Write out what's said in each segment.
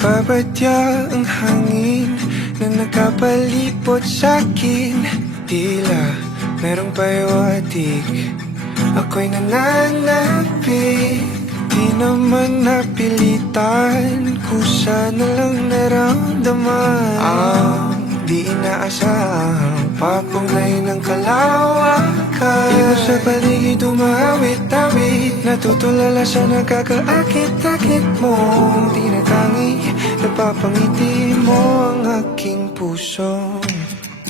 Nagbabadya ang hangin na nakapalipot sa'kin. Tila merong pahiwatig, ako'y nananapig. Di naman napilitan, kusa na lang naramdaman ang di inaasahang papunglay ng kalawakan. Di mo sa paligid umawit-awit, natutulala sa nakakaakit-akit mong tinatangi. Napapangiti mo ang aking puso.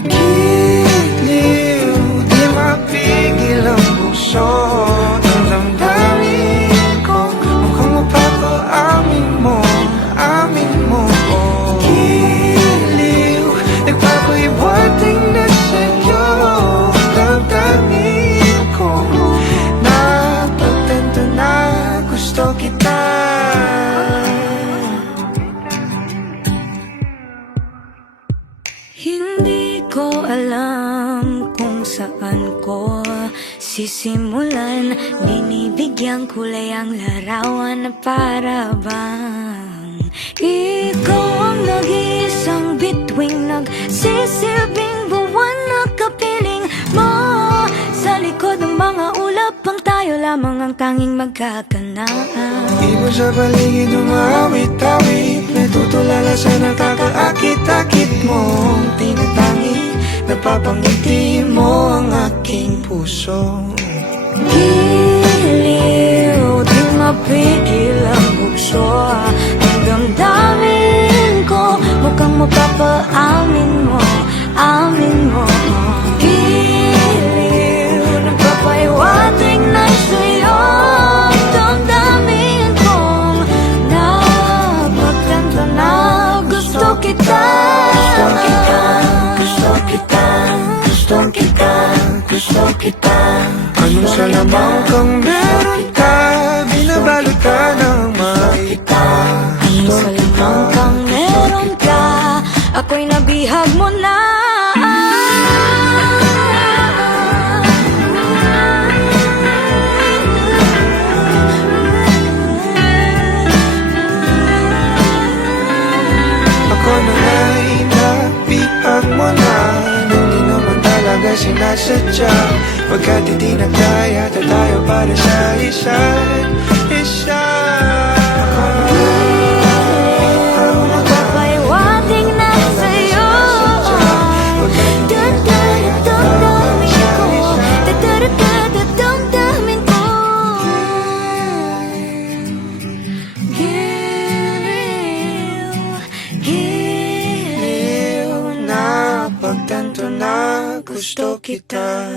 Giliw, di mapigil ang puso ng damdamin ko. Mukhang mapapaamin mo, amin mo. Giliw, nagpapahiwating na sa'yo ang damdamin ko. Napagtanto na gusto kita. Hindi ko alam kung saan ko sisimulan. Binibigyan kulay ang larawan na para bang ikaw ang nag-iisang bituing, nagsisilbing buwan na kapiling mo. Sa likod ng mga ulap ang tayo lamang ang tanging magkakanaan. Ibon sa paligid umawit-awit, natutulala sa nakakaakit-akit mong tinatangi. Napapangiti mo ang aking puso. Giliw, di mapigil ang bugso ang damdamin ko. Mukhang mapapaamin mo, amin mo. Giliw, nagpapahiwatig na sa'yo ang damdamin kong napagtanto na gusto kita. Gusto kita, gusto kita, gusto kita. Anong salamang kang meron ka, binabalot ka ng makita. Anong salamang kang meron ka, ako'y nabihag mo na. Ako na nga'y nabihag mo na, nang di naman talaga sinasadya. Pagkat hindi nagdaya tayo para sa isa't isa. Nagpapahiwatig na sa'yo damdamin ko. Giliw, giliw, Napagtanto na gusto kita.